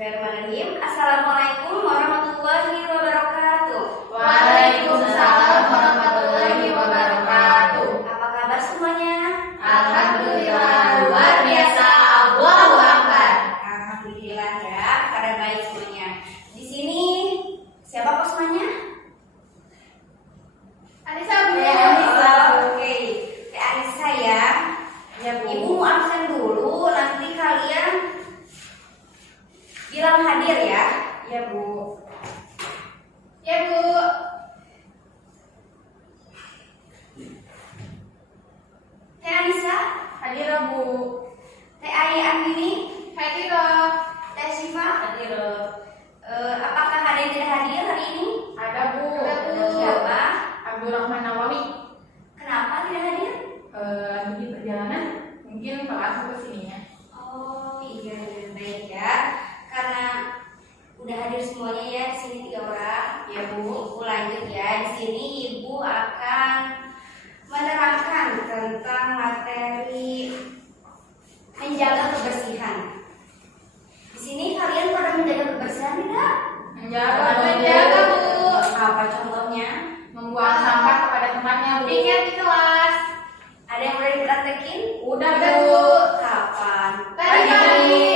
Bismillahirrahmanirrahim. Assalamualaikum warahmatullahi wabarakatuh. Waalaikumsalam warahmatullahi wabarakatuh. Apa kabar semuanya? Alhamdulillah, luar biasa. Allahu Akbar. Alhamdulillah ya, kabar baik semuanya. Di sini siapa posmannya? Anissa, Bu. Anissa, oke. Anissa ya. Ibu mau absen dulu, nanti kalian bilang hadir ya. Ya, Bu. Ya, Bu. Teh Anissa, Hadir, Bu. Teh Ayi Andini, Hadir. Teh Syifa. Hadir. Apakah ada yang tidak hadir hari ini? Ada, Bu. Ada siapa? Abdurrahman Nawawi. Kenapa tidak hadir? Lagi di perjalanan. Mungkin telat kesininya. Oh iya, baik ya. Karena udah hadir semuanya ya di sini 3 orang. Ya Bu, Ibu lanjut ya. Di sini Ibu akan menerangkan tentang materi menjaga kebersihan. Di sini kalian pada menjaga kebersihan tidak? Menjaga, Bu. Apa contohnya? Membuang sampah kepada tempatnya, Bu. Piket di kelas. Ada yang udah dipraktekin? Udah, Bu. Bu. Kapan? Tadi.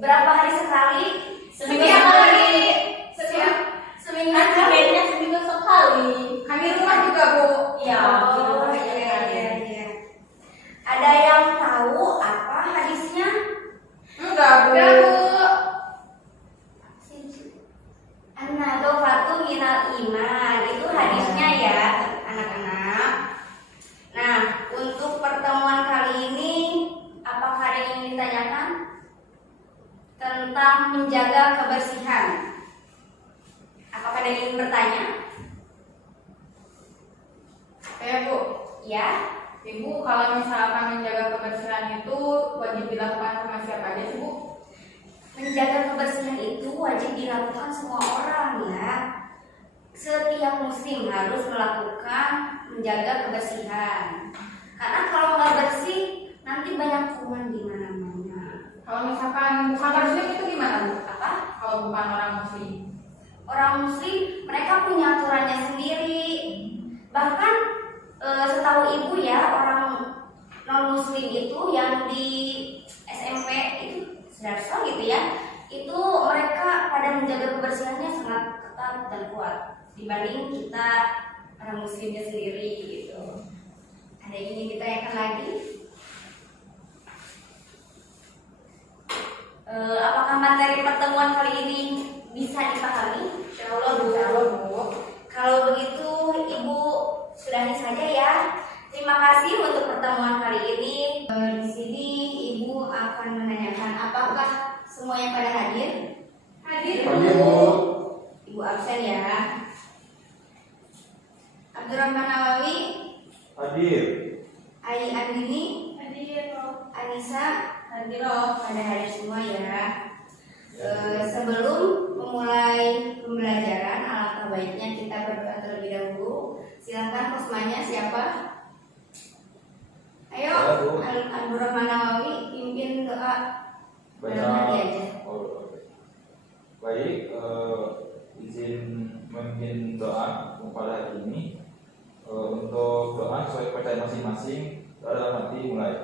Berapa hari sekali? Setiap hari. Seminggu. Kayaknya seminggu sekali. Kan di rumah juga, Bu. Ya, oh, iya. Ada yang tahu apa hadisnya? Enggak, Bu. An-nadhafatu minal iman. Itu hadisnya ya, anak-anak. Nah, untuk pertemuan kali ini, apakah ada yang ingin ditanyakan tentang menjaga kebersihan? Apakah ada yang ingin bertanya? Bu. Ya. Ibu, kalau misalkan menjaga kebersihan itu wajib dilakukan sama siapa aja sih, Bu? Menjaga kebersihan itu wajib dilakukan semua orang ya. Setiap muslim harus melakukan menjaga kebersihan. Karena kalau nggak bersih nanti banyak kuman di mana-mana. Kalau misalkan bukan muslim itu gimana, Bu? Apa? Kalau bukan orang muslim? Orang muslim mereka punya aturannya sendiri. Bahkan setahu ibu ya, orang non muslim itu yang di SMP itu Sudarso gitu ya, itu mereka pada menjaga kebersihannya sangat ketat dan kuat dibanding kita orang muslimnya sendiri gitu. Ada yang ingin ditanyakan lagi? Apakah materi pertemuan kali ini bisa dipahami? Insya Allah, Bu. Kalau begitu Ibu sudahi saja ya. Terima kasih untuk pertemuan kali ini. Di sini Ibu akan menanyakan apakah semuanya pada hadir? Hadir, Hadir, Bu. Ibu absen ya. Abdurrahman Nawawi, Hadir. Ayi Andini, Hadir. Anissa, Hadir. pada hadir semua ya. Sebelum memulai pembelajaran, alangkah baiknya kita berdoa terlebih dahulu. Silakan posmannya siapa? Ayo, Saya, Bu. Abdurrahman Nawawi pimpin doa. Baca. Nanti aja. Oh, oke. Baik, izin memimpin doa pada hari ini. Untuk doa sesuai kepercayaan masing-masing, doa dalam hati mulai.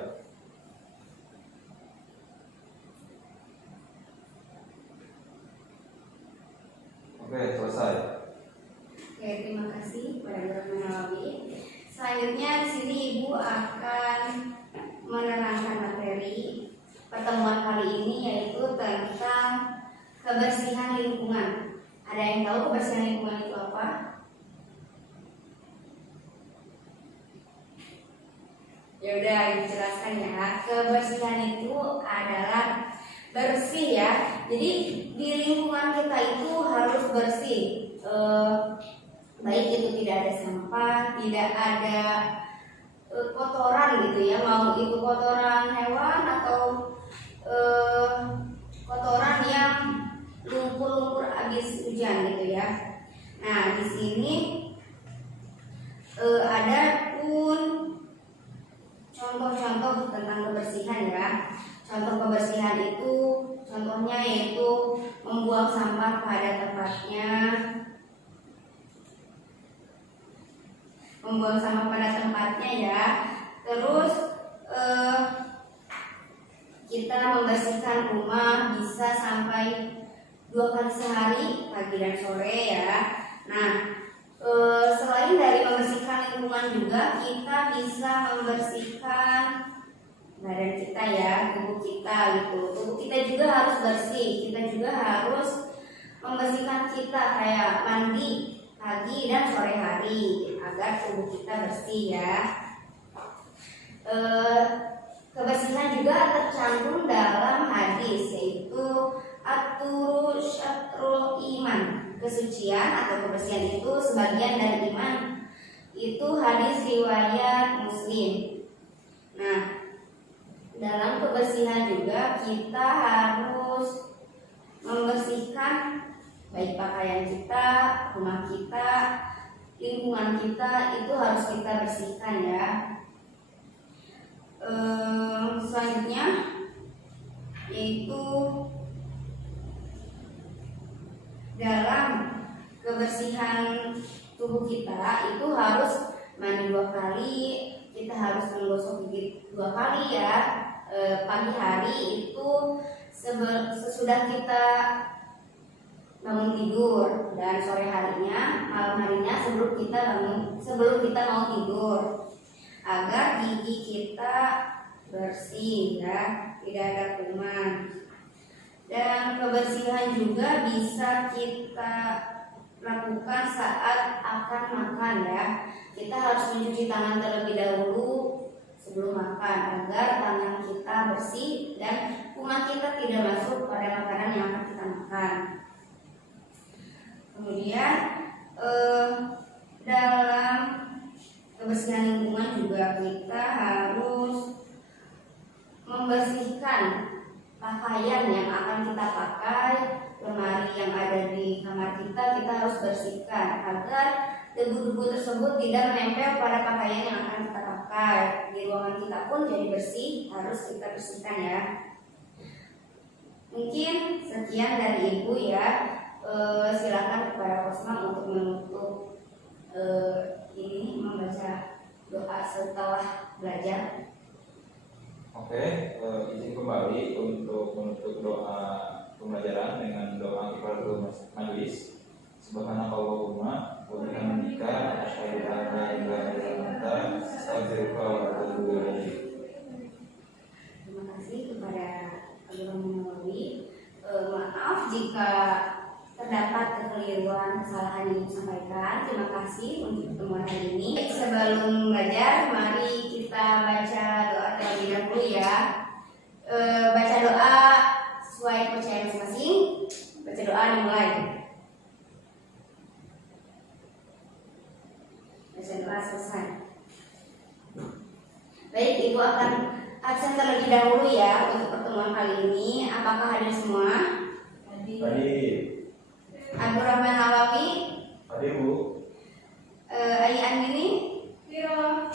Oke, selesai. Oke, terima kasih kepada Abdurrahman Nawawi. Selanjutnya di sini Ibu akan menerangkan materi pertemuan kali ini, yaitu tentang kebersihan lingkungan. Ada yang tahu kebersihan lingkungan itu apa? Ya udah, dijelaskan ya. Kebersihan itu adalah bersih ya. Jadi di lingkungan kita itu harus bersih. Baik itu tidak ada sampah, tidak ada kotoran gitu ya. Mau itu kotoran hewan atau kotoran yang lumpur-lumpur habis hujan gitu ya. Nah, di sini ada pun contoh-contoh tentang kebersihan ya. Contoh kebersihan itu contohnya yaitu membuang sampah pada tempatnya, ya. Terus kita membersihkan rumah bisa sampai 2 kali sehari, pagi dan sore ya. Nah, selain dari membersihkan lingkungan juga kita bisa membersihkan badan kita ya, tubuh kita gitu. Tubuh kita juga harus bersih. Kita juga harus membersihkan kita kayak mandi pagi dan sore hari agar tubuh kita bersih ya. Kebersihan juga tercantum dalam hadis, yaitu at-tuhuru syatrul iman. Kesucian atau kebersihan itu sebagian dari iman. Itu hadis riwayat Muslim. Nah, dalam kebersihan juga kita harus membersihkan baik pakaian kita, rumah kita, lingkungan kita, itu harus kita bersihkan ya. Selanjutnya yaitu dalam kebersihan tubuh kita itu harus mandi 2 kali, kita harus menggosok gigi 2 kali ya. Pagi hari itu sesudah kita bangun tidur, dan sore harinya, malam harinya sebelum kita mau tidur, agar gigi kita bersih ya, tidak ada kuman. Dan kebersihan juga bisa kita lakukan saat akan makan ya. Kita harus mencuci tangan terlebih dahulu sebelum makan agar tangan kita bersih dan kuman kita tidak masuk pada makanan yang akan kita makan. Kemudian dalam kebersihan lingkungan juga kita harus membersihkan pakaian yang akan kita pakai, lemari yang ada di kamar kita harus bersihkan agar debu-debu tersebut tidak menempel pada pakaian yang akan kita pakai. Di ruangan kita pun jadi bersih, harus kita bersihkan ya. Mungkin sekian dari Ibu ya. Silakan kepada Kosma untuk menutup ini, membaca doa setelah belajar. Oke, izin kembali untuk menutup doa pembelajaran dengan doa kifaratul majelis. Subhanakallahumma wa bihamdika asyhadu an la ilaha illa anta astaghfiruka wa atubu ilaik. Terima kasih kepada Imam Nawawi. Maaf jika terdapat kekeliruan, kesalahan yang disampaikan. Terima kasih untuk pertemuan hari ini. Sebelum belajar, mari kita baca doa terlebih dahulu ya. Baca doa sesuai kepercayaan masing-masing. Baca doa dimulai. Baca doa selesai. Baik, Ibu akan absen terlebih dahulu ya untuk pertemuan kali ini. Apakah hadir semua? Hadir. Abdurrahman Nawawi, Hadir Bu. Ayi Andini, Biro.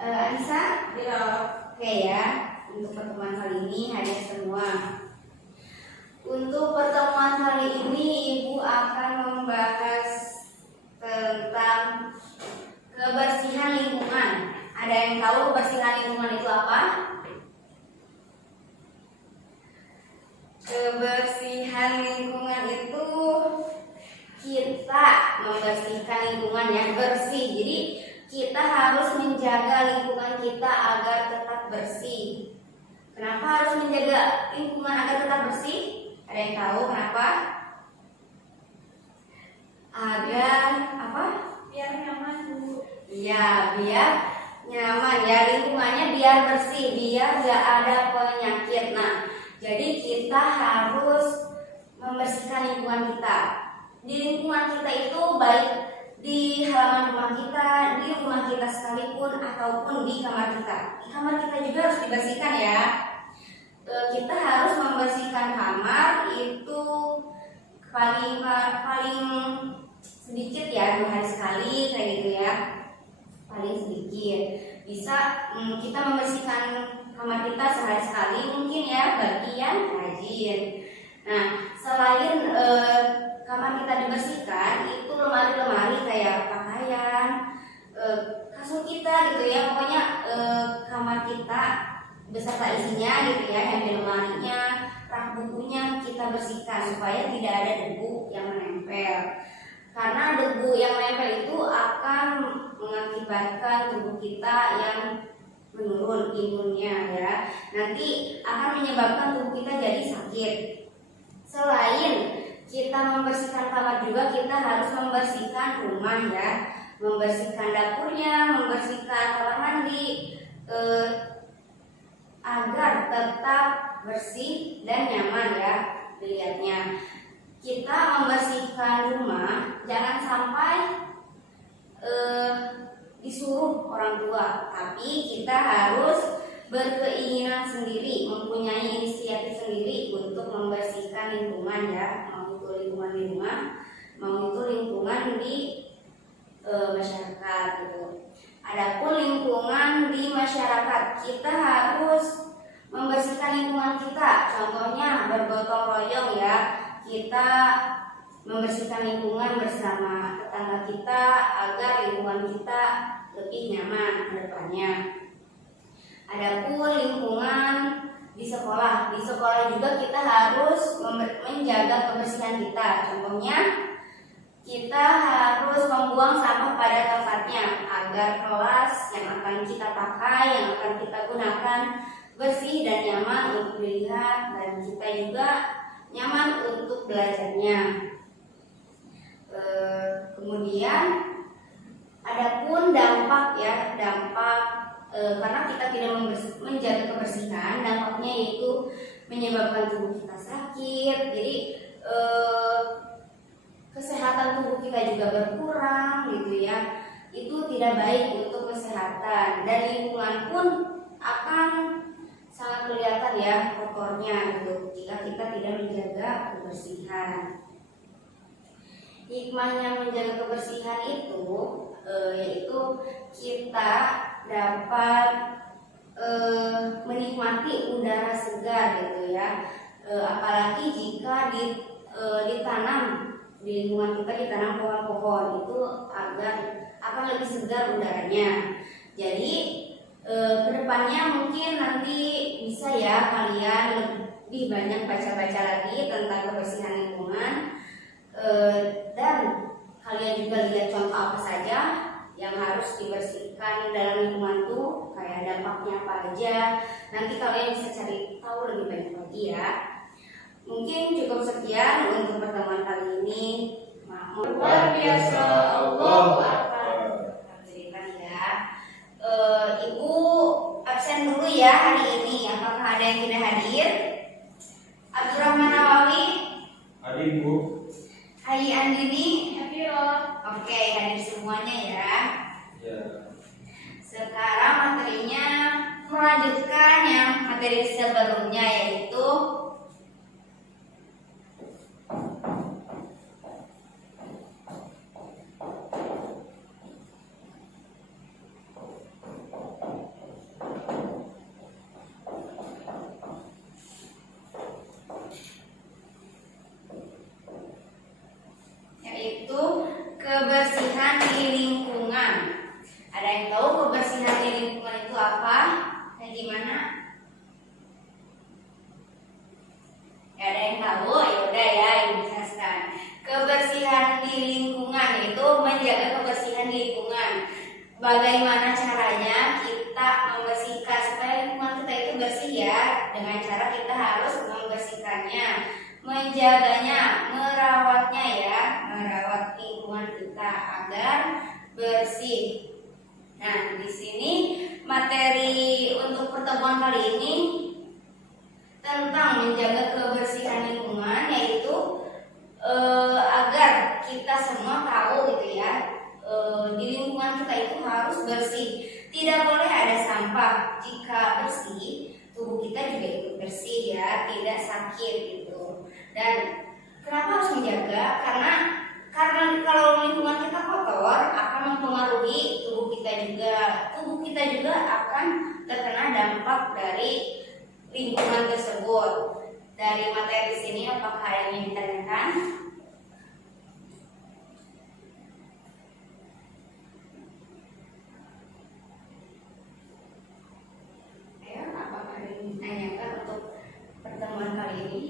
Anissa, Biro. Oke ya, untuk pertemuan kali ini hadir semua. Untuk pertemuan kali ini Ibu akan membahas tentang kebersihan lingkungan. Ada yang tahu kebersihan lingkungan itu apa? Kebersihan lingkungan itu kita membersihkan lingkungan yang bersih. Jadi kita harus menjaga lingkungan kita agar tetap bersih. Kenapa harus menjaga lingkungan agar tetap bersih? Ada yang tahu kenapa? Agar apa? Biar nyaman Bu. Ya, biar nyaman ya, lingkungannya biar bersih, biar gak ada penyakit. Nah, jadi kita harus membersihkan lingkungan kita. Di lingkungan kita itu baik di halaman rumah kita, di rumah kita sekalipun, ataupun di kamar kita. Di kamar kita juga harus dibersihkan ya. Kita harus membersihkan kamar itu paling sedikit ya, 2 hari sekali kayak gitu ya. Paling sedikit. Bisa kita membersihkan kamar kita sehari sekali mungkin ya, bagi yang rajin. Nah, selain kamar kita dibersihkan, itu lemari-lemari kayak pakaian, kasur kita gitu ya, pokoknya kamar kita beserta isinya gitu ya, yang di lemarinya, rak bukunya kita bersihkan supaya tidak ada debu yang menempel. Karena debu yang menempel itu akan mengakibatkan tubuh kita yang menurun imunnya ya. Nanti akan menyebabkan tubuh kita jadi sakit. Selain kita membersihkan kamar juga, kita harus membersihkan rumah ya, membersihkan dapurnya, membersihkan kamar mandi, agar tetap bersih dan nyaman ya dilihatnya. Kita membersihkan rumah jangan sampai disuruh orang tua, tapi kita harus berkeinginan sendiri, mempunyai inisiatif sendiri untuk membersihkan lingkungan ya, mau itu lingkungan di rumah, mau itu lingkungan di masyarakat gitu. Adapun lingkungan di masyarakat, kita harus membersihkan lingkungan kita. Contohnya bergotong royong ya, kita membersihkan lingkungan bersama tetangga kita agar lingkungan kita lebih nyaman ke depannya. Adapun lingkungan di sekolah juga kita harus menjaga kebersihan kita. Contohnya kita harus membuang sampah pada tempatnya agar kelas yang akan kita pakai, yang akan kita gunakan bersih dan nyaman untuk dilihat, dan kita juga nyaman untuk belajarnya. Kemudian adapun dampak ya, karena kita tidak menjaga kebersihan, dampaknya yaitu menyebabkan tubuh kita sakit. Jadi kesehatan tubuh kita juga berkurang gitu ya. Itu tidak baik untuk kesehatan, dan lingkungan pun akan sangat kelihatan ya kotornya gitu jika kita tidak menjaga kebersihan. Hikmahnya menjaga kebersihan itu yaitu kita dapat menikmati udara segar gitu ya, apalagi jika ditanam di lingkungan kita, ditanam pohon-pohon, itu agar akan lebih segar udaranya. Jadi kedepannya mungkin nanti bisa ya kalian lebih banyak baca-baca lagi tentang kebersihan lingkungan, dan kalian juga lihat contoh apa saja yang harus dibersihkan dalam lingkungan itu, kayak dampaknya apa aja. Nanti kalian bisa cari tahu lebih banyak lagi ya. Mungkin cukup sekian untuk pertemuan kali ini. Luar biasa, Allahu Akbar. Alhamdulillah ya. Ibu absen dulu ya hari ini. Apakah ada yang tidak hadir? Abdurrahman Nawawi. Hadir Bu. Hai Andini. Hadir. Oke, hadir semuanya ya. Ya. Sekarang materinya melanjutkan yang materi sebelumnya, yaitu kebersihan di lingkungan. Ada yang tahu kebersihan di lingkungan itu apa? Kayak gimana? Ya, ada yang tahu? Ya udah ya, Ibu jelaskan. Kebersihan di lingkungan itu menjaga kebersihan di lingkungan. Bagaimana caranya kita membersihkan supaya lingkungan kita itu bersih ya? Dengan cara kita harus membersihkannya, menjaganya, merawatnya ya, merawat lingkungan kita agar bersih. Nah, di sini materi untuk pertemuan kali ini tentang menjaga kebersihan lingkungan, yaitu agar kita semua tahu gitu ya, di lingkungan kita itu harus bersih. Tidak boleh ada sampah. Jika bersih, tubuh kita juga ikut bersih ya, tidak sakit gitu. Dan kenapa harus menjaga? Karena kalau lingkungan kita kotor akan mempengaruhi tubuh kita juga akan terkena dampak dari lingkungan tersebut. dari materi sini apakah ada yang ingin ditanyakan? Ayo, apakah ada yang ditanyakan untuk pertemuan kali ini?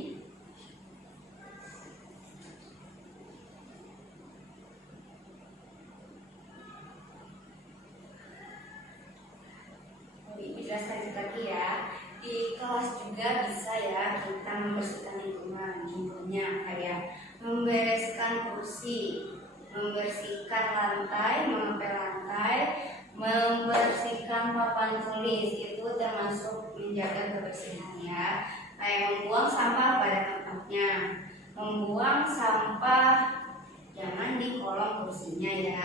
Ibu jelaskan lagi ya. Di kelas juga bisa ya kita membersihkan lingkungan. Contohnya kayak membereskan kursi, membersihkan lantai, mengepel lantai, membersihkan papan tulis, itu termasuk menjaga kebersihan ya. Kayak membuang sampah pada tempatnya, membuang sampah jangan di kolong kursinya ya,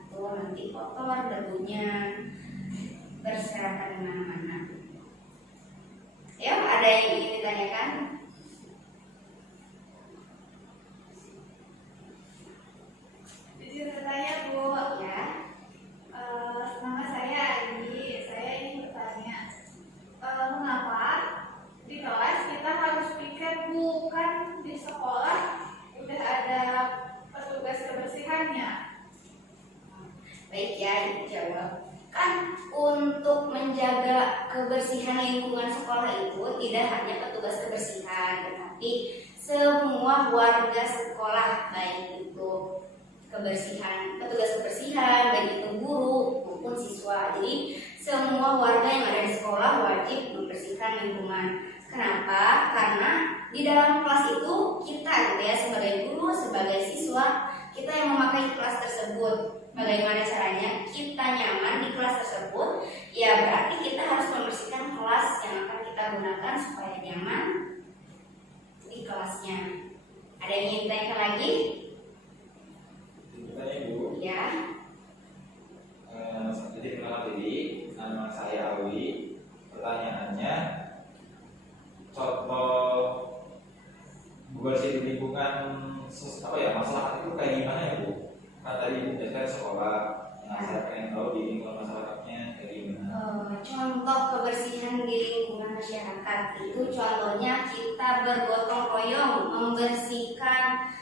itu nanti kotor debunya berserakan kemana-mana. Ya, ada yang ingin ditanyakan? Izin bertanya Bu, Ya. nama saya Adi. Saya ingin bertanya, mengapa di kelas kita harus piket Bu? Kan di sekolah udah ada petugas kebersihannya. Baik ya, dijawab. Kan untuk menjaga kebersihan lingkungan sekolah itu tidak hanya petugas kebersihan, tetapi semua warga sekolah, baik itu petugas kebersihan, baik itu guru maupun siswa. Jadi semua warga yang ada di sekolah wajib membersihkan lingkungan. Kenapa? Karena di dalam kelas itu kita gitu ya, sebagai guru, sebagai siswa, kita yang memakai kelas tersebut. Bagaimana caranya kita nyaman di kelas tersebut? Ya berarti kita harus membersihkan kelas yang akan kita gunakan supaya nyaman di kelasnya. Ada yang ingin ditanyakan lagi? Bertanya Bu. Ya. Jadi perkenalkan diri, nama saya Awi. Pertanyaannya, contoh bersih di lingkungan masyarakat itu kayak gimana ya Bu? Kan tadi Ibu jelaskan sekolah, yang saya pengen tahu di lingkungan masyarakatnya kayak gimana? Contoh kebersihan di lingkungan masyarakat itu contohnya kita bergotong royong membersihkan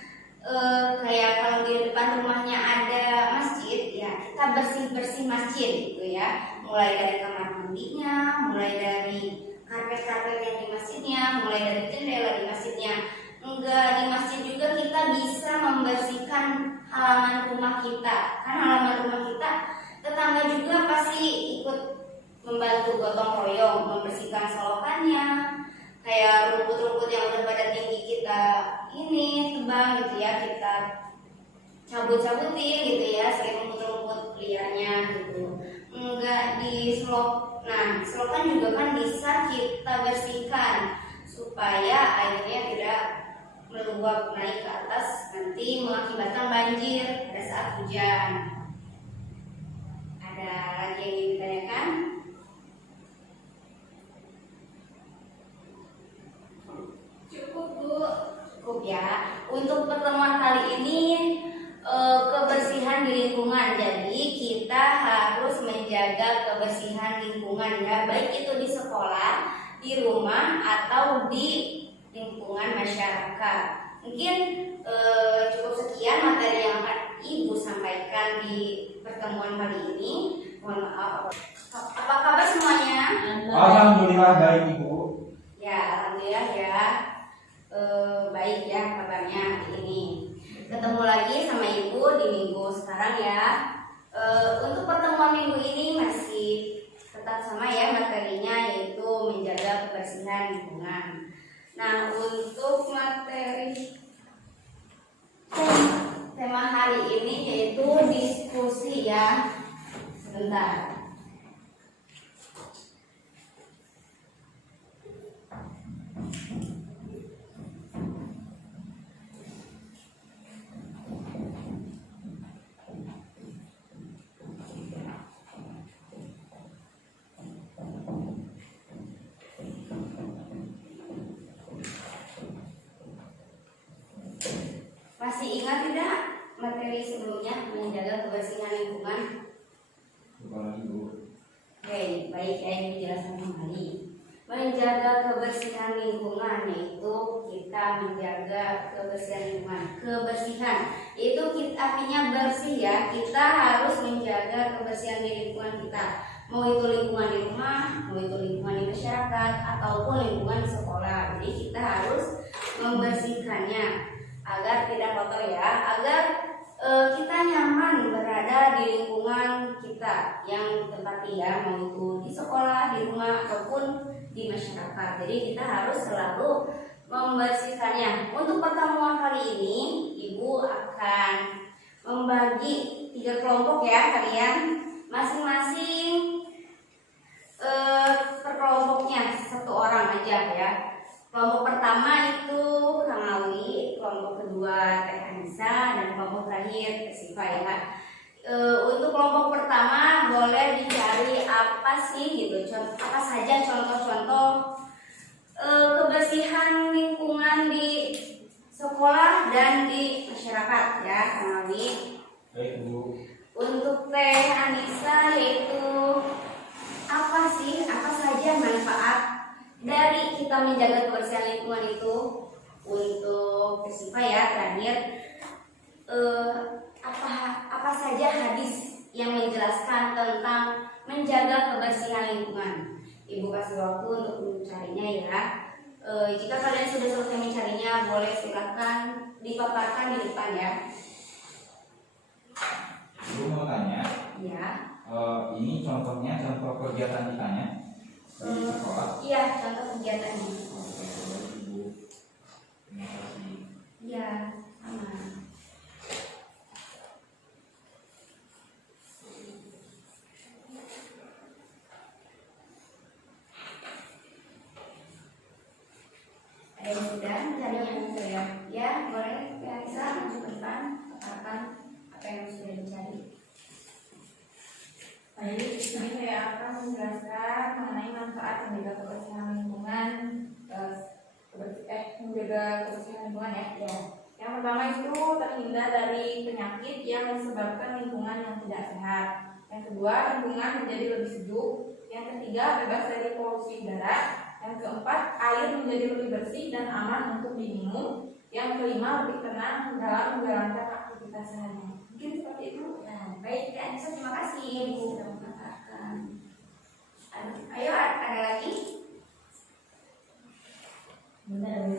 kayak kalau di depan rumahnya ada masjid ya kita bersih masjid gitu ya, mulai dari kamar mandinya, mulai dari karpet yang di masjidnya, mulai dari jendela di masjidnya. Enggak, di masjid juga kita bisa membersihkan halaman rumah kita. Kan halaman rumah kita tetangga juga pasti ikut membantu gotong royong membersihkan solokannya, kayak rumput-rumput yang udah pada tinggi kita ini tebang gitu ya, kita cabut-cabutin gitu ya, sering rumput-rumput liarnya gitu. Enggak di slop. Nah, selokan juga kan bisa kita bersihkan supaya airnya tidak meluap naik ke atas, nanti mengakibatkan banjir pada saat hujan. Ada lagi yang ingin ditanyakan? Cukup Bu. Cukup ya. Untuk pertemuan kali ini kebersihan di lingkungan. Jadi kita harus menjaga kebersihan lingkungan ya, baik itu di sekolah, di rumah atau di lingkungan masyarakat. Mungkin cukup sekian materi yang akan Ibu sampaikan di pertemuan kali ini. Mohon maaf. Apa kabar semuanya? Alhamdulillah baik Ibu. Ya, alhamdulillah ya. Baik ya kabarnya hari ini. Ketemu lagi sama Ibu di minggu sekarang ya. Untuk pertemuan minggu ini masih tetap sama ya materinya, yaitu menjaga kebersihan lingkungan. Nah, untuk materi tema hari ini yaitu diskusi ya. Sebentar. Masih ingat tidak materi sebelumnya menjaga kebersihan lingkungan? Bukan Ibu. Oke, baik, saya ingin menjelaskan kembali. menjaga kebersihan lingkungan, yaitu kita menjaga kebersihan lingkungan. Kebersihan itu artinya bersih ya. Kita harus menjaga kebersihan di lingkungan kita. Mau itu lingkungan di rumah, mau itu lingkungan di masyarakat, ataupun lingkungan di sekolah. Jadi kita harus membersihkannya agar tidak kotor ya, agar kita nyaman berada di lingkungan kita yang tempati ya, mau itu di sekolah, di rumah, ataupun di masyarakat. Jadi kita harus selalu membersihkannya. Untuk pertemuan kali ini, Ibu akan membagi 3 kelompok ya kalian, masing-masing per kelompoknya 1 orang aja ya. Kelompok pertama itu Kang Awi, kelompok kedua Teh Anissa, dan kelompok terakhir Teh Siva ya. Untuk kelompok pertama boleh dicari apa sih gitu, apa saja contoh-contoh kebersihan lingkungan di sekolah dan di masyarakat ya Kang Awi. Baik Bu. Untuk Teh Anissa yaitu apa saja manfaat dari kita menjaga kebersihan lingkungan itu. Untuk Teh Siva ya terakhir, apa saja hadis yang menjelaskan tentang menjaga kebersihan lingkungan. Ibu kasih waktu untuk mencarinya ya. Jika kalian sudah selesai mencarinya, boleh silakan dipaparkan di depan ya. Ibu mau tanya, Ya. ini contohnya contoh kegiatan kitanya di sekolah. Iya, contoh kegiatannya. Oke, baik Ibu. Terima kasih. Iya, sama. Ada yang sudah mencarinya? Sudah. Ya, boleh ya, bisa maju ke depan, katakan apa yang sudah dicari. Baik, di sini saya akan menjelaskan mengenai manfaat menjaga kebersihan lingkungan, menjaga kebersihan lingkungan ya. Yang pertama itu terhindar dari penyakit yang disebabkan lingkungan yang tidak sehat. Yang kedua, lingkungan menjadi lebih sejuk. Yang ketiga, bebas dari polusi udara. Yang keempat, air menjadi lebih bersih dan aman untuk diminum. Yang kelima, lebih tenang dalam menjalankan aktivitas sehari-hari. Mungkin seperti itu. Nah, baik ya, Anissa, terima kasih Ibu sudah mengatakan. Ayo, ada lagi? Benar, Bu.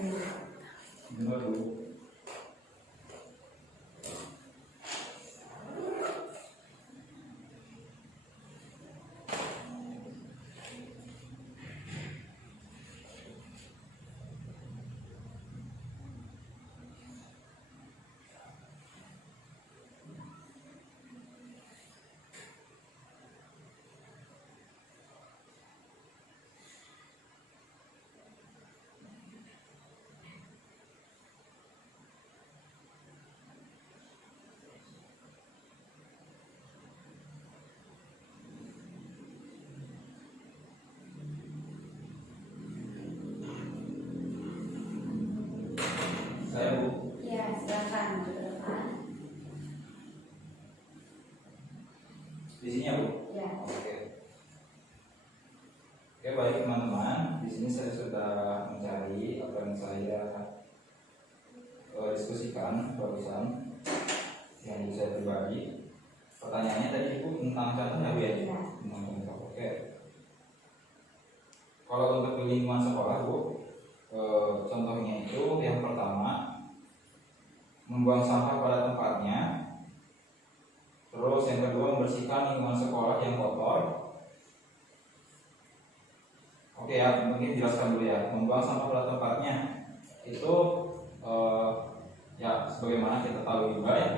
Benar Bu. Saya Bu. Ya, silakan ke depan. Di sini ya Bu. Ya. Oke. Oke baik teman-teman. Di sini saya sudah mencari apa yang saya diskusikan barusan yang bisa saya berbagi. Pertanyaannya tadi Ibu tentang contohnya Bu ya? Iya. Tentang contoh. Oke. Kalau untuk di lingkungan sekolah Bu, contohnya itu yang pertama membuang sampah pada tempatnya. Terus yang kedua membersihkan lingkungan sekolah yang kotor. Oke ya, mungkin jelaskan dulu ya. Membuang sampah pada tempatnya itu ya sebagaimana kita tahu juga ya.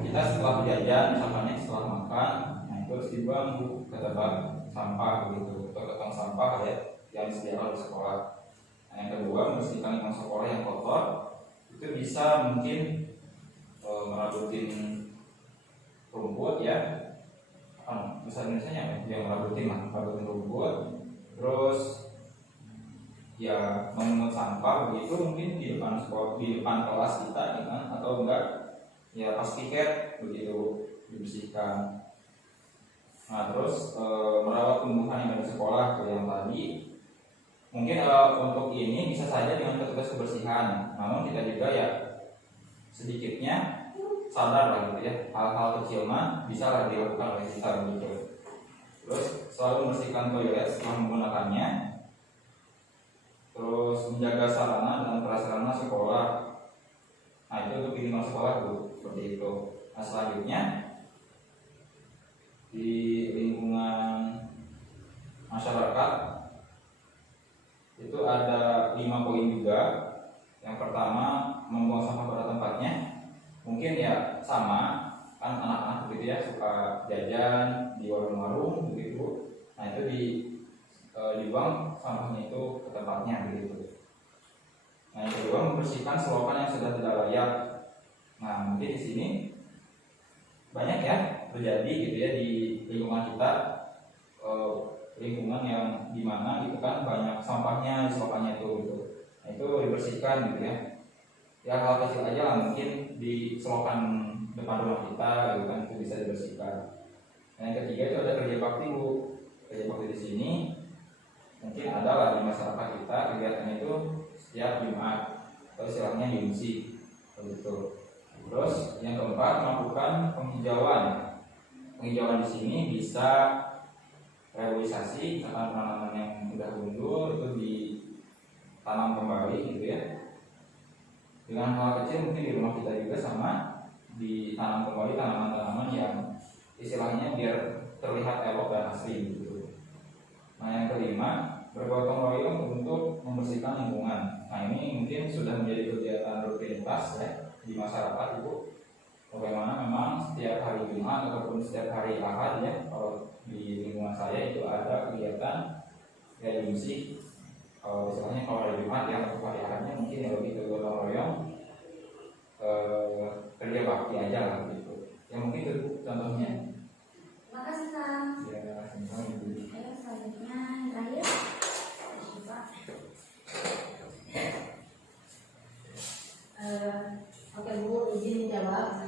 Kita setelah jajan, misalnya setelah makan, nah itu harus dibuang ke tempat sampah begitu, atau ke tong sampah ya yang disediakan di sekolah. Nah, yang kedua membersihkan lingkungan sekolah yang kotor itu bisa mungkin merabutin rumput ya, bahasa Indonesianya yang merabutin rumput, terus ya memungut sampah begitu mungkin di depan sekolah, di depan kelas kita ya kan, atau enggak ya pas tiket begitu dibersihkan. Nah terus merawat tumbuhan yang ada di sekolah kayak yang tadi, Mungkin untuk ini bisa saja dengan petugas kebersihan, namun kita juga ya sedikitnya sadar lah gitu ya, hal-hal kecil mah bisa lah dilakukan oleh kita gitu. Terus selalu membersihkan toilet setelah menggunakannya, terus menjaga sarana dan prasarana sekolah. Nah itu untuk lingkungan sekolah Bu, seperti itu. Nah selanjutnya di lingkungan masyarakat itu ada 5 poin juga. Yang pertama, membuang sampah pada tempatnya. Mungkin ya sama, kan anak-anak begitu ya suka jajan di warung-warung begitu. Nah itu dibuang sampahnya itu ke tempatnya begitu. Nah yang kedua, membersihkan selokan yang sudah tidak layak. Nah mungkin di sini banyak ya terjadi gitu ya di lingkungan kita, lingkungan yang dimana gitu kan banyak sampahnya di selokannya itu gitu. Nah itu dibersihkan gitu ya. Ya hal kecil aja lah, mungkin di selokan depan rumah kita gitu kan, itu bisa dibersihkan. Nah, yang ketiga itu ada kerja bakti Bu. Kerja bakti di sini mungkin ada lah di masyarakat kita, kegiatannya itu setiap Jumat atau istilahnya Yumsi begitu. Terus yang keempat, melakukan penghijauan. Penghijauan di sini bisa reboisasi, misalkan tanaman yang sudah gundul itu ditanam kembali gitu ya. Dengan hal kecil mungkin di rumah kita juga sama, ditanam kembali tanaman-tanaman yang istilahnya biar terlihat elok dan asli gitu. Nah yang kelima, bergotong royong untuk membersihkan lingkungan. Nah ini mungkin sudah menjadi kegiatan rutinitas ya di masyarakat Ibu. Bagaimana memang setiap hari Jumat ataupun setiap hari Ahad ya, kalau di lingkungan saya itu ada kegiatan ya misi. Kalau misalnya kalau hari Jumat ya untuk hari Ahadnya mungkin ya lebih ke gotong royong, kerja bakti aja lah gitu. Ya mungkin itu contohnya. Terima kasih Kang. Ya sama Ibu. Ayo selanjutnya yang terakhir. Coba. Oke Bu, izin menjawab.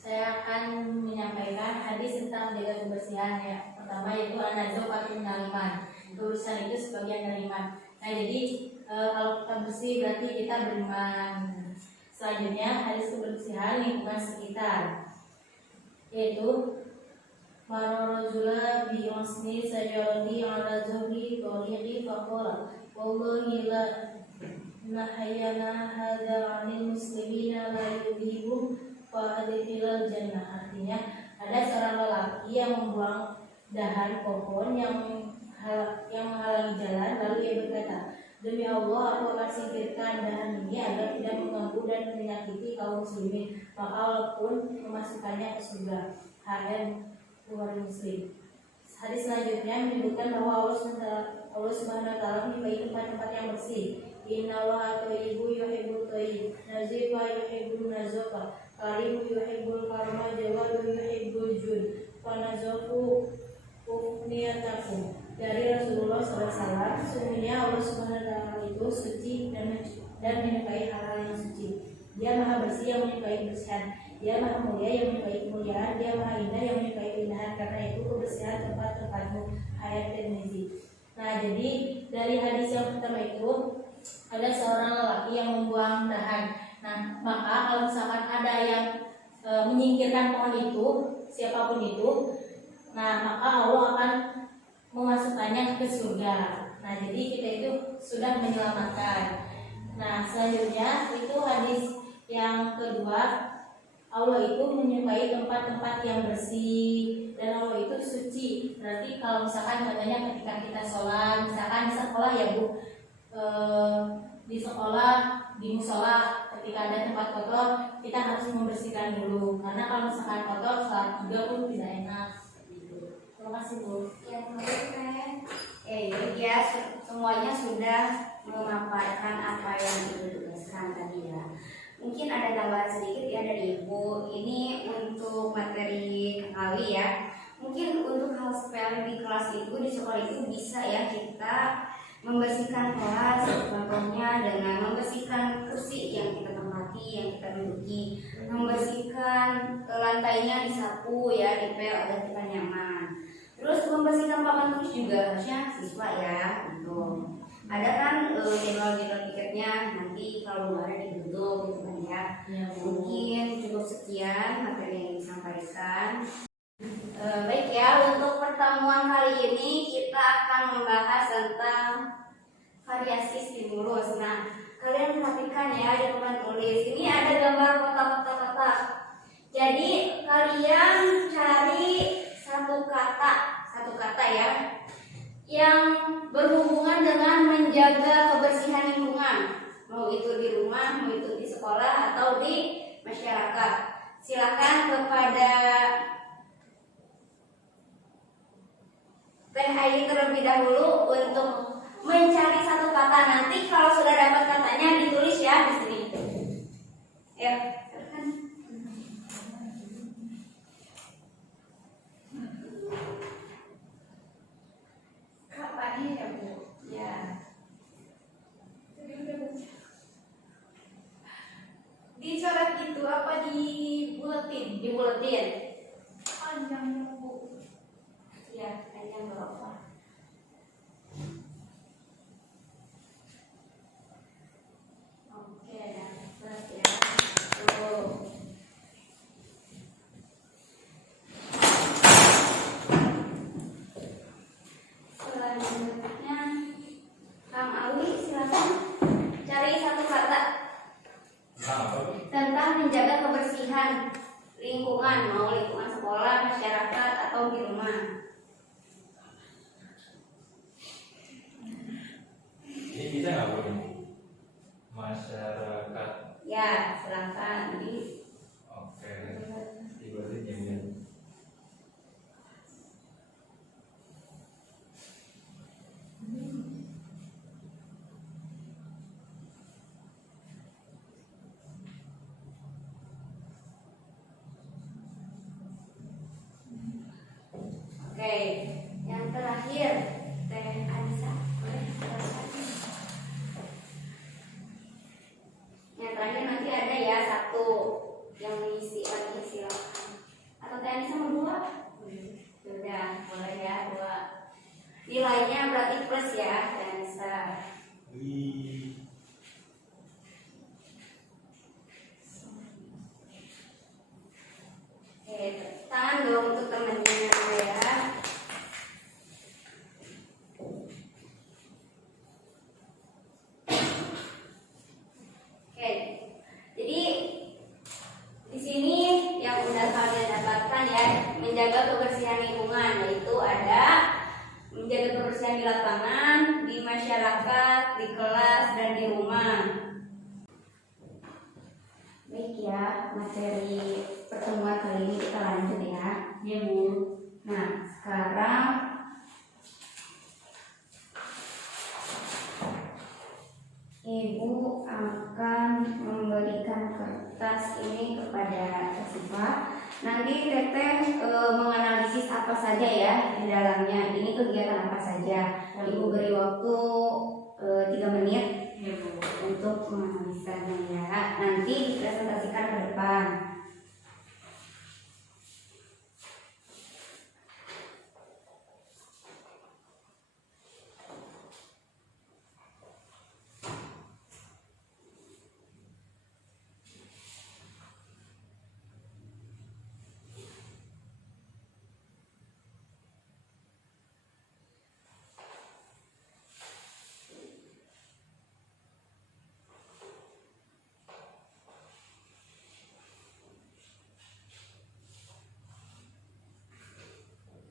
Saya akan menyampaikan hadis tentang menjaga kebersihan ya. Pertama yaitu an-nazafatu minal iman. Kebersihan itu sebagian dari iman. Nah jadi kalau kita bersih berarti kita beriman. Selanjutnya hadis kebersihan lingkungan sekitar, yaitu marorozula biyosni sajarodi ala zuhri toliqi faqala wallahi la nahayana hadha anil muslimina la yudhibum fa'adhilal jannah. Artinya ada seorang lelaki yang membuang dahan pohon yang menghalangi jalan, lalu ia berkata, demi Allah aku akan singkirkan dahan ini agar tidak mengganggu dan menyakiti kaum muslimin, maka Allah pun memasukkannya ke surga. Hadis Bukhari Muslim. Hadis selanjutnya menyebutkan bahwa Allah Subhanahu wa taala menyukai tempat-tempat yang bersih. Innallaha thayyibun yuhibbul thayyib, nazifun yuhibbun nazafa, karimun yuhibbul karama, jawadun yuhibbul jud. Fanazafu niyatakum. Dari Rasulullah SAW, sesungguhnya Allah Subhanahu wa taala itu suci dan menyukai hal-hal yang suci. Dia maha bersih yang menyukai kebersihan. Dia maha mulia yang menyukai kemuliaan. Dia maha indah yang menyukai keindahan. Karena itu kebersihan tempat-tempatmu. Ayat Tirmizi. Nah jadi dari hadis yang pertama itu ada seorang lelaki yang membuang dahan. Nah maka kalau misalkan ada yang menyingkirkan pohon itu, siapapun itu, nah maka Allah akan memasukkannya ke surga. Nah jadi kita itu sudah menyelamatkan. Nah selanjutnya itu hadis yang kedua, Allah itu menyukai tempat-tempat yang bersih dan Allah itu suci. Berarti kalau misalkan contohnya ketika kita sholat, misalkan di sekolah ya Bu, di sekolah, di musola, ketika ada tempat kotor kita harus membersihkan dulu. Karena kalau misalkan kotor, sholat juga pun tidak enak. Terima kasih Bu. Ya, terima kasih. Ya, semuanya sudah memaparkan apa yang ditugaskan tadi ya. Mungkin ada tambahan sedikit ya dari Ibu. Ini untuk materi kali ya. Mungkin untuk hal sepele di kelas itu, di sekolah itu bisa ya kita membersihkan kelas, contohnya dengan membersihkan kursi yang kita tempati, yang kita duduki, membersihkan lantainya disapu ya, dipel agar kita nyaman. Terus membersihkan papan tulis juga harusnya siswa ya, gitu. ada kan jadwal tiketnya, nanti kalau belum ada dibentuk gitu kan ya. Mungkin cukup sekian materi yang disampaikan. Baik ya, untuk pertemuan kali ini kita akan membahas tentang variasi stimulus. Nah, kalian perhatikan ya di papan tulis. Ini ada gambar kotak-kotak. Jadi kalian cari satu kata ya yang berhubungan dengan menjaga kebersihan lingkungan, mau itu di rumah, mau itu di sekolah atau di masyarakat. Silakan kepada Teh Aini terlebih dahulu untuk mencari satu kata. Nanti kalau sudah dapat katanya ditulis ya di sini. Ya, silakan. Kapannya ya Bu? Ya. Dicoret itu apa di buletin? Di buletin. Panjangnya Bu. Ya, hanya berapa? Oke, dapat ya. Tuh. Selanjutnya, Kang Ali, silakan cari satu kata tentang menjaga kebersihan lingkungan, mau lingkungan sekolah, masyarakat, atau di rumah. Ini bisa nggak Bu? Masyarakat. Ya, silakan. Oke. Ibaratnya jam-jam. Oke, yang terakhir Teh Anissa, boleh silakan. Yang terakhir nanti ada ya satu yang mengisi lagi, silakan. Atau Teh Anissa mau dua? Sudah, boleh ya dua. Nilainya berarti plus ya Teh Anissa. Oke, tangan dong untuk temennya ya. Oke, jadi di sini yang udah kalian dapatkan ya, menjaga kebersihan lingkungan, yaitu ada menjaga kebersihan di lapangan, di masyarakat, di kelas, dan di rumah. Baik ya, materi pertemuan kali ini kita lanjut ya. Ya Bu. Nah, sekarang Ibu akan memberikan kertas ini kepada Siva. Nanti Teteh menganalisis apa saja ya di dalamnya. Ini kegiatan apa saja. Ibu beri waktu 3 menit ya, Bu, untuk menganalisanya ya. Nanti dipresentasikan ke depan.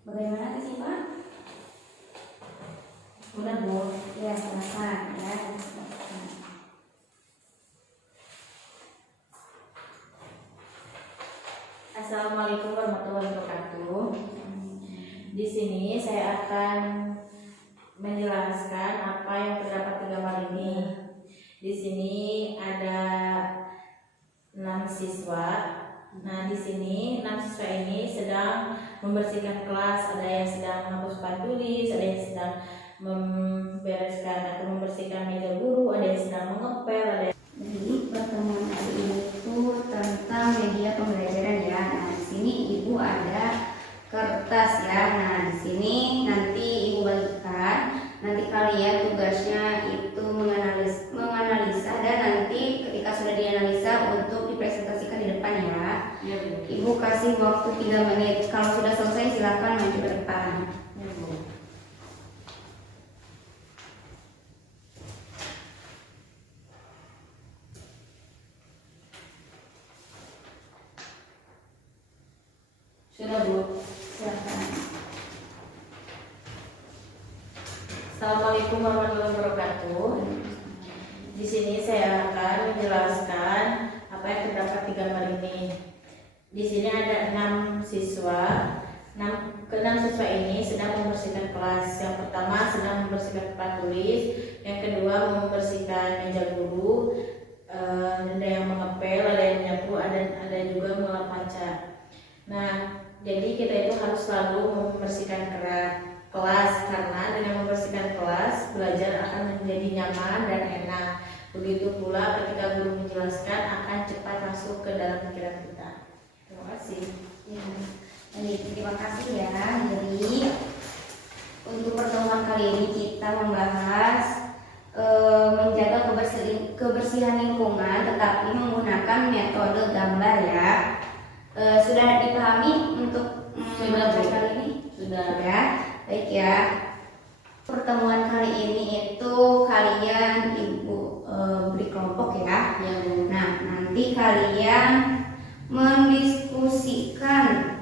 Bagaimana sih Pak? Udah Bu? Ya, silakan ya. Assalamualaikum warahmatullahi wabarakatuh. Di sini saya akan menjelaskan apa yang terdapat di gambar ini. Di sini ada 6 siswa. Nah, di sini 6 siswa ini sedang membersihkan kelas, ada yang sedang menghapus papan tulis, ada yang sedang membereskan atau membersihkan meja guru, ada yang sedang mengepel, ada yang... Jadi pertemuan hari ini itu tentang media pembelajaran ya. Nah, di sini Ibu ada kertas ya. Nah, di sini nanti Ibu bagikan. Nanti kalian tugasnya Ibu kasih waktu 3 menit. Kalau sudah selesai silakan maju ke depan. Ya, Bu. Sudah, Bu. Silakan. Assalamualaikum warahmatullahi wabarakatuh. Di sini saya akan menjelaskan apa yang terdapat di gambar ini. Di sini ada 6 siswa. Keenam siswa ini sedang membersihkan kelas. Yang pertama sedang membersihkan tempat tulis, yang kedua membersihkan meja guru, ada yang mengepel, ada yang menyapu, ada juga mengelap kaca. Nah, jadi kita itu harus selalu membersihkan kelas, karena dengan membersihkan kelas belajar akan menjadi nyaman dan enak. Begitu pula ketika guru menjelaskan akan cepat masuk ke dalam pikiran kita. Terima kasih. Ya. Baik, terima kasih ya. Jadi untuk pertemuan kali ini kita membahas menjaga kebersihan lingkungan, tetapi menggunakan metode gambar ya. Sudah dipahami untuk Sudah, kali ini? Sudah. Ya, baik ya. Pertemuan kali ini itu kalian Ibu beri kelompok ya. Ya, Bu. Nah, nanti kalian mendiskusikan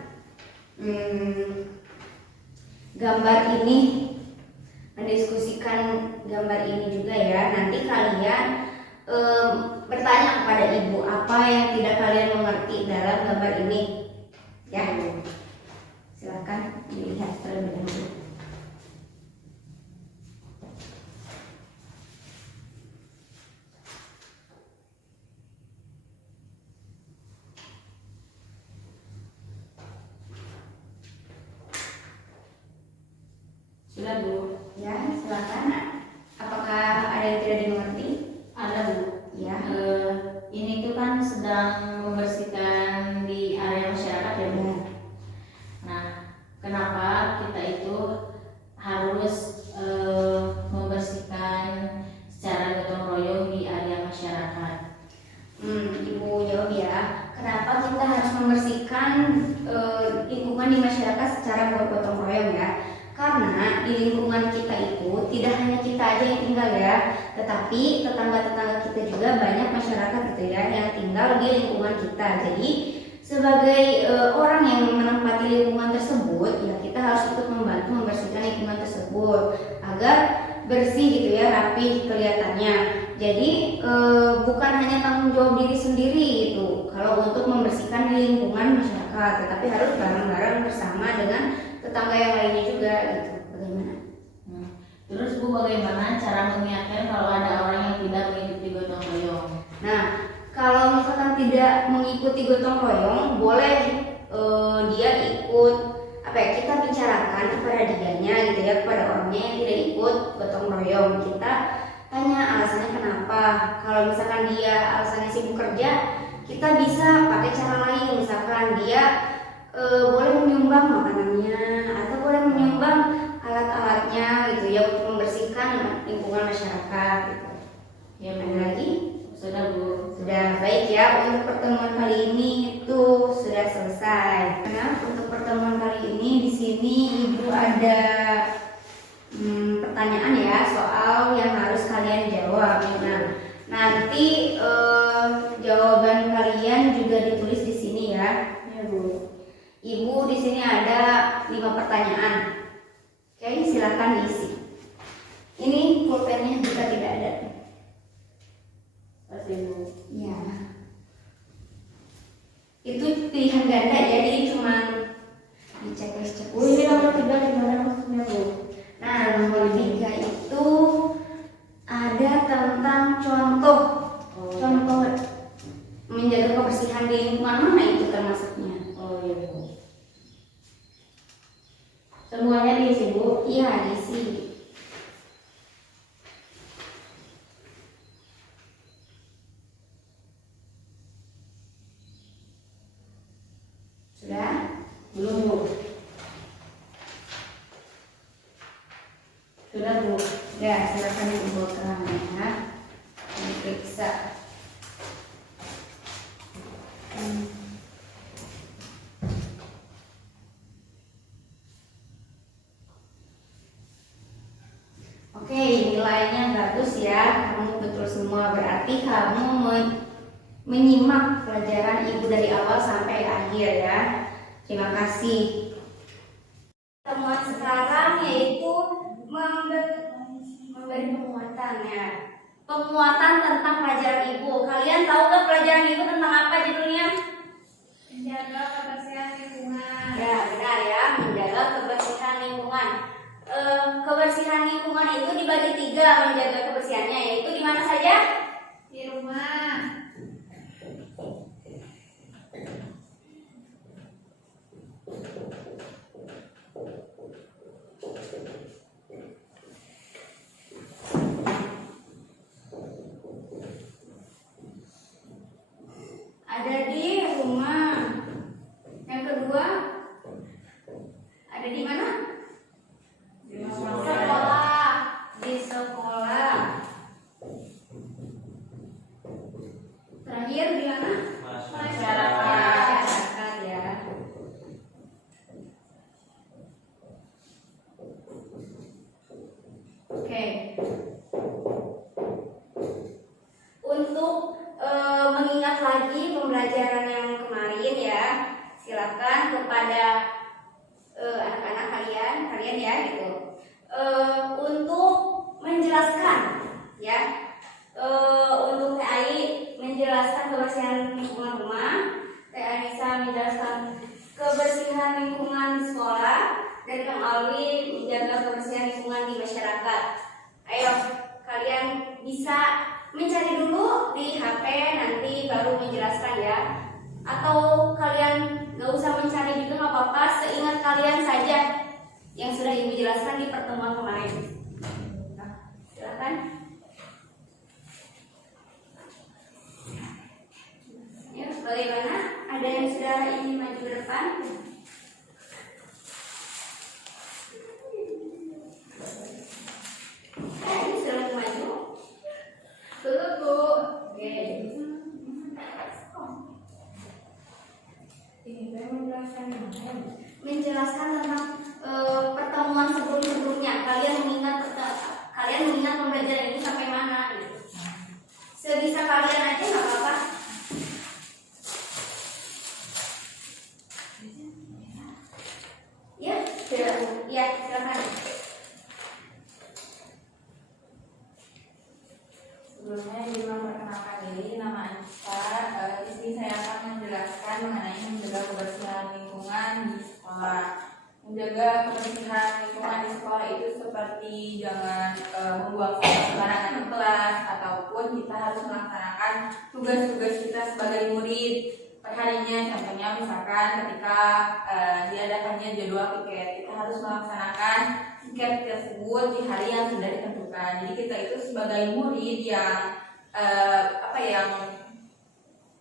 mendiskusikan gambar ini juga ya. Nanti kalian bertanya kepada Ibu apa yang tidak kalian mengerti dalam gambar ini ya. Silakan dilihat terlebih dahulu. Sudah, Bu. Ya, silakan. Apakah ada yang tidak dimengerti? Ada, Bu. Ya. Ini tuh kan sedang membersihkan di area masyarakat ya, Bu. Nah, kenapa kita itu harus membersihkan secara gotong royong di area masyarakat? Ibu jawab ya. Kenapa kita harus membersihkan lingkungan di masyarakat secara gotong royong ya? Karena di lingkungan kita itu tidak hanya kita aja yang tinggal ya, tetapi tetangga-tetangga kita juga banyak masyarakat gitu ya yang tinggal di lingkungan kita. Jadi sebagai orang yang menempati lingkungan tersebut ya kita harus ikut membantu membersihkan lingkungan tersebut agar bersih gitu ya, rapi kelihatannya. Jadi bukan hanya tanggung jawab diri sendiri gitu kalau untuk membersihkan di lingkungan masyarakat, tetapi harus bareng-bareng bersama dengan tetangga yang lainnya juga gitu. Bagaimana? Terus Bu, bagaimana cara mengingatkan kalau ada orang yang tidak mengikuti gotong royong? Nah, kalau misalkan tidak mengikuti gotong royong, boleh dia ikut kita bicarakan kepada dianya gitu ya, kepada orangnya yang tidak ikut gotong royong. Kita tanya alasannya kenapa. Kalau misalkan dia alasannya sibuk kerja, kita bisa pakai cara lain. Misalkan dia boleh menyumbang makanannya atau boleh menyumbang alat-alatnya gitu ya untuk membersihkan lingkungan masyarakat gitu. Ya, Ada lagi? Sudah, Bu. Sudah, baik ya. Untuk pertemuan kali ini itu sudah selesai. Nah, untuk pertemuan kali ini di sini Ibu ada pertanyaan ya, soal yang harus kalian jawab. Nah, nanti jawaban kalian juga ditulis di sini ya. Ya, Bu. Ibu di sini ada 5 pertanyaan. Oke, silakan diisi. Ini pulpennya juga tidak ada. Kasih, Bu. Ya. Itu pilihan ganda ya, jadi cuma dicek. Bu, ini nomor 3 gimana maksudnya, Bu? Nah, nomor 3 itu ada tentang contoh menjaga kebersihan di lingkungan, mana itu termasuknya? Oh iya, Bu. Semuanya diisi, Bu. Iya, diisi. Sudah? Belum, Bu. Sudah, Bu. Ya, silakan dikumpulkan ya. Diperiksa. semua, berarti kamu menyimak pelajaran ibu dari awal sampai akhir ya. Terima kasih. Temuan sekarang yaitu memberi penguatan ya. Penguatan tentang pelajaran ibu. Kalian tahu gak pelajaran ibu tentang apa judulnya? Menjaga kebersihan lingkungan. Ya benar ya, menjaga kebersihan lingkungan. Kebersihan lingkungan itu dibagi 3 menjaga kebersihannya, yaitu di mana saja? Di rumah. Ada di rumah. Yang kedua, ada di mana? Di Sekolah. Di sekolah. Terakhir di mana? Masyarakat ya. Oke. Untuk mengingat lagi pembelajaran yang kemarin ya, silakan kepada anak-anak kalian ya gitu, untuk menjelaskan ya, untuk TAI menjelaskan kebersihan lingkungan rumah, Teh Anissa menjelaskan kebersihan lingkungan di sekolah, dan Kang Alwi menjaga kebersihan lingkungan di masyarakat. Ayo kalian bisa mencari dulu di HP, nanti baru menjelaskan ya. Atau kalian gak usah mencari juga gak apa-apa, seingat kalian saja yang sudah ibu jelaskan di pertemuan kemarin. Nah, silakan. Ya, bagaimana? Ada yang sudah ingin maju ke depan? Ini sudah maju? Belum, Bu. Oke. Menjelaskan tentang pertemuan sebelumnya. Kalian mengingat pembelajaran ini sampai mana? Gitu. Sebisa kalian aja nggak apa-apa. Ya, silakan. Sebelumnya Ibu memperkenalkan diri, nama Anissa. Di sini saya akan menjelaskan mengenai menjaga kebersihan lingkungan di sekolah. Menjaga kebersihan lingkungan di sekolah itu seperti jangan membuang sampah sembarangan di kelas, ataupun kita harus melaksanakan tugas-tugas kita sebagai murid perharinya. Contohnya misalkan ketika diadakannya jadwal piket, kita harus melaksanakan piket tersebut di hari yang sudah ditentukan. Jadi kita itu sebagai murid yang yang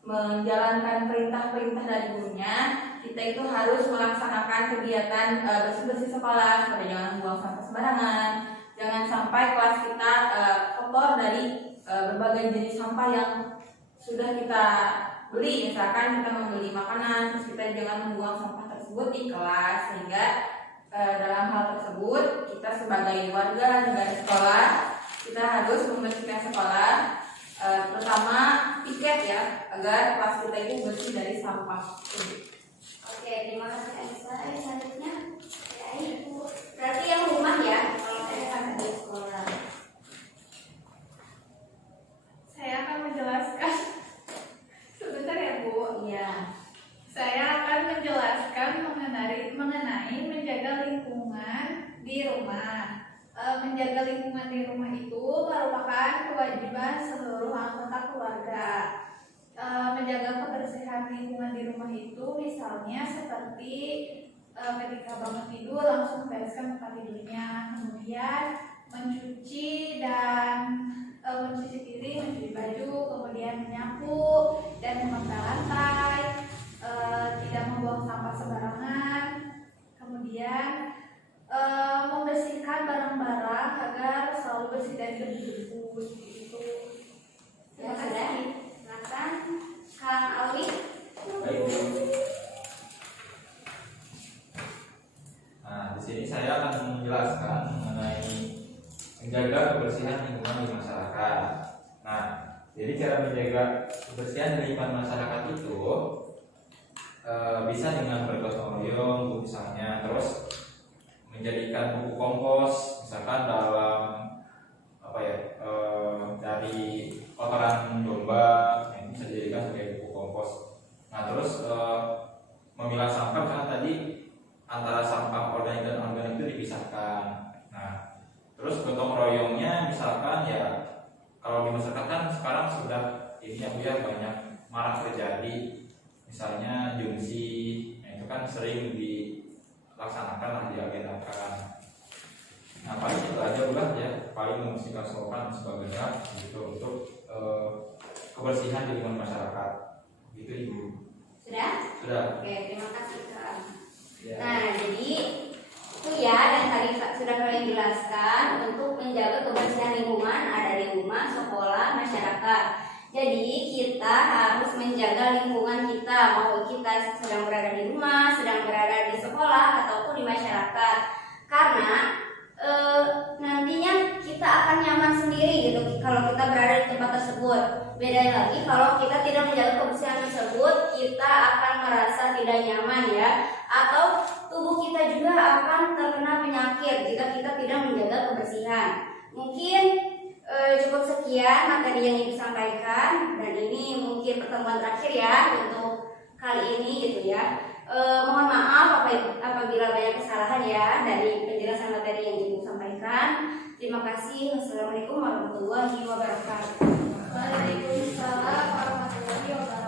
menjalankan perintah-perintah dari gurunya, kita itu harus melaksanakan kegiatan bersih-bersih sekolah, seperti jangan buang sampah sembarangan, jangan sampai kelas kita kotor dari berbagai jenis sampah yang sudah kita beli. Misalkan kita membeli makanan, terus kita jangan membuang sampah tersebut di kelas, sehingga dalam hal tersebut kita sebagai warga negara sekolah, kita harus membersihkan sekolah, terutama piket ya, agar kelas kita itu bersih dari sampah. Oke, terima kasih Anissa. Selanjutnya, ya Ibu. Berarti yang rumah ya, kalau saya sampai di sekolah. Saya akan menjelaskan. Sebentar ya, Bu. Iya. Saya akan menjelaskan mengenai menjaga lingkungan di rumah. Menjaga lingkungan di rumah itu merupakan kewajiban seluruh anggota keluarga. Menjaga kebersihan lingkungan di rumah itu misalnya seperti ketika bangun tidur langsung bereskan tempat tidurnya, kemudian mencuci piring, mencuci baju, kemudian menyapu dan mengepel lantai, tidak membuang sampah sembarangan, kemudian membersihkan barang-barang agar selalu bersih dari debu-debu gitu. Ya sudah. Silakan Kang Alwi. Baik. Nah, di sini saya akan menjelaskan mengenai menjaga kebersihan lingkungan di masyarakat. Nah, menjaga kebersihan di lingkungan masyarakat itu bisa dengan bergotong royong, Bu, misalnya, terus menjadikan pupuk kompos, misalkan dalam apa ya, dari kotoran domba yang bisa dijadikan sebagai pupuk kompos. Nah, terus memilah sampah, karena tadi antara sampah organik dan anorganik itu dipisahkan. Nah, terus gotong royongnya misalkan ya, kalau di masyarakat kan sekarang sudah ini ya Bu ya, banyak marak terjadi, misalnya jungsi, nah itu kan sering dilaksanakan lah, diagendakan. Nah, paling itu aja Bu ya, paling membersihkan selokan dan sebagainya gitu untuk kebersihan di lingkungan masyarakat. Gitu Ibu. Sudah? Sudah. Oke, terima kasih Kak. Ya. Nah, jadi itu ya, dan tadi sudah kalian jelaskan untuk menjaga kebersihan lingkungan ada di rumah, sekolah, masyarakat. Jadi kita harus menjaga lingkungan kita, mau kita sedang berada di rumah, sedang berada di sekolah, ataupun di masyarakat. Karena nantinya kita akan nyaman sendiri gitu kalau kita berada di tempat tersebut. Beda lagi kalau kita tidak menjaga kebersihan tersebut, kita akan merasa tidak nyaman ya, atau tubuh kita juga akan terkena penyakit jika kita tidak menjaga kebersihan. Mungkin cukup sekian materi yang ingin disampaikan, dan ini mungkin pertemuan terakhir ya untuk kali ini gitu ya. Mohon maaf apabila banyak kesalahan ya dari penjelasan materi yang ingin disampaikan. Terima kasih. Wassalamualaikum warahmatullahi wabarakatuh. Waalaikumsalam warahmatullahi wabarakatuh.